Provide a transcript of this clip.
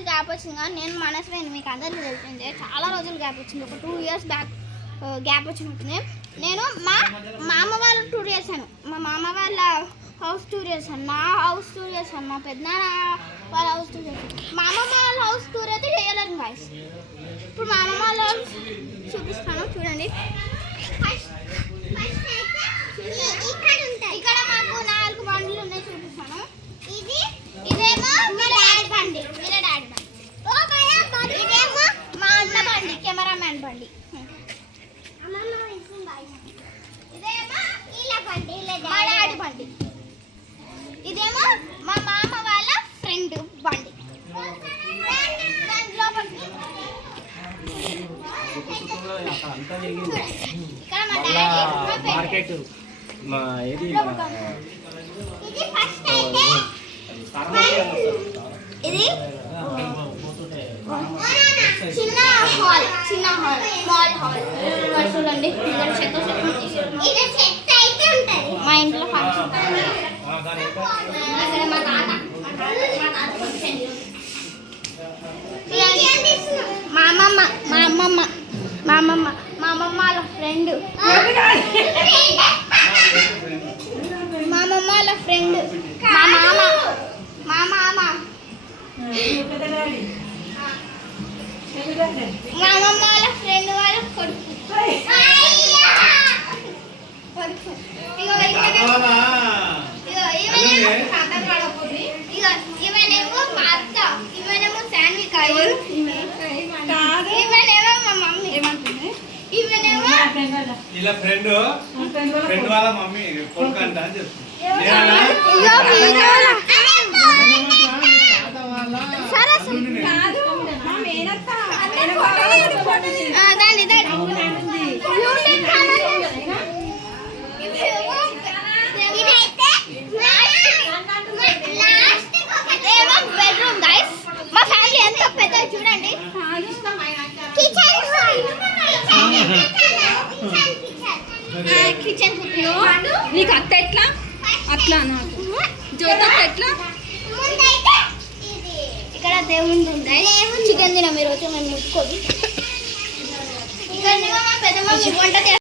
రోజులు గ్యాప్ వచ్చింది కానీ నేను మనసులో మీకు అందరికీ తెలిసిందే చాలా రోజులు గ్యాప్ వచ్చింది. ఒక 2 years బ్యాక్ గ్యాప్ వచ్చినట్టుంది. నేను మా మామ వాళ్ళ టూర్ చేశాను, మా మామ వాళ్ళ హౌస్ టూర్ చేశాను, నా హౌస్ టూర్ చేశాను, మా పెద్దనాన్న వాళ్ళ హౌస్ టూర్ చేశాను. మా అమ్మమ్మ వాళ్ళ హౌస్ టూర్ అయితే చేయలేను గాయస్. ఇప్పుడు మా అమ్మమ్మ వాళ్ళ హౌస్ చూపిస్తాను చూడండి. ఇక్కడ మాకు 4 బండ్లు ఉన్నాయి చూపిస్తాను. ఇదేమో మా డాడీ బండి, వీళ్ళ డాడీ బండి. ఇదేమో మా అన్న బండి, కెమెరామ్యాన్ బండి. ఇదేమో వీళ్ళ బండి, మా డాడీ బండి. ఇదేమో మా మామ వాళ్ళ ఫ్రెండ్ బండి. ఇక్కడ మా డాడీ మార్కెట్ మా ఏది ఇది ఫస్ట్ అయితే ఇది చిన్న హాల్ స్మాల్ హాల్ చూడండి. ఇది చెత్త అయితే ఉంటుంది మా ఇంట్లో ఫంక్షన్. ఇక్కడ మా తాత మా అమ్మమ్మ వాళ్ళ ఫ్రెండ్, మా అమ్మమ్మ వాళ్ళ ఫ్రెండ్, మా మామ మా అమ్మమ్మ వాళ్ళ ఫ్రెండ్ వాళ్ళ కొడుకు. ఇవనేమో మా అత్త, ఇవనేమో శాన్వికాయ, ఇవనేమో మా మమ్మీ, ఇవనేమో ఇలా ఫ్రెండ్ వాళ్ళ మమ్మీ కొడుకు అంట అని చెప్తుంది. Bedroom guys. మా ఫ్యామిలీ ఎంత పెద్ద చూడండి. కిచెన్ నీకు అత్త ఎట్లా అట్లా జ్యోత ఎట్లా. ఇక్కడ దేవుడు ఉంది. చికెన్ తిన మీరు వచ్చి మేము ముట్టుకోదు. ఇక్కడ మా పెద్దమ్మ వంట చేస్తారు.